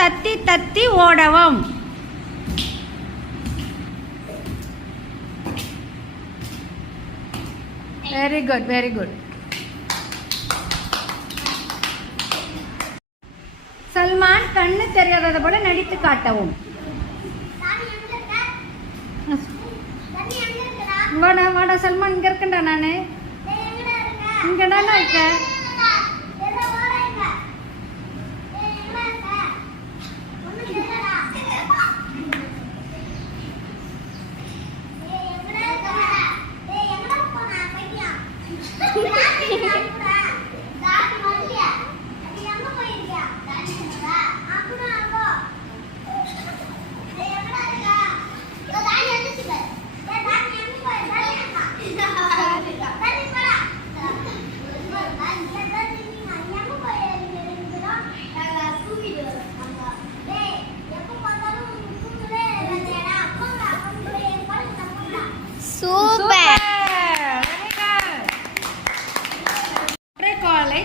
தத்தி தத்தி ஓடவும். Very good, very good. Salman கண்ணு தெரியாதது போல நடித்து காட்டவும். வாடா வாடா சல்மான், இங்க இருக்கேன்டா நானு. இங்க தானே இருக்கேன்.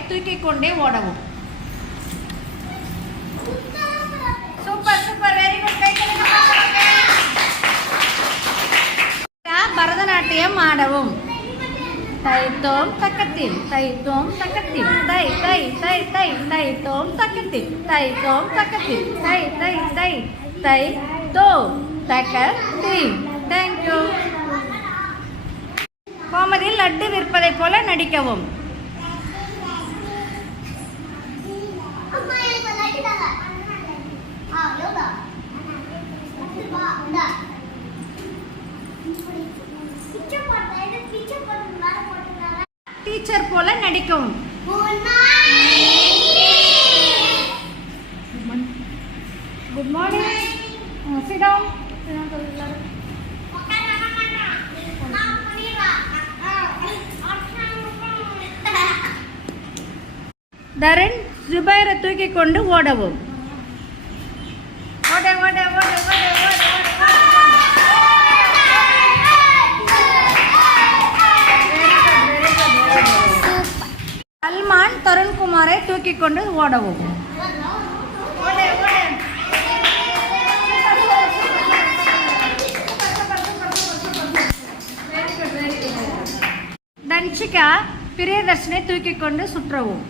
தூக்கிக் கொண்டே ஓடவும். Super super, very good. Bharatanatyam ஆடவும். தைத்தோம் தக்கத்தில் தைத்தோம் தக்கத்தில் தை தை தை தை தைத்தோம் தக்கத்தில் தைத்தோம் தக்கத்தில் தை தை தை தை தோ தக்கத்தில். தேங்க்யூ. கோமதியில் லட்டு விற்பதை போல நடிக்கவும். டீச்சர் போல நடிக்கவும். Good morning. Sit down. Dharan ஜுபைரை தூக்கி கொண்டு ஓடவும். ஓட ஓட ஓட ஓட ஓட. சல்மான் தருண்குமாரை தூக்கி கொண்டு ஓடவும். தன்ஷிகா பிரியதர்ஷனை தூக்கி கொண்டு சுற்றவும்.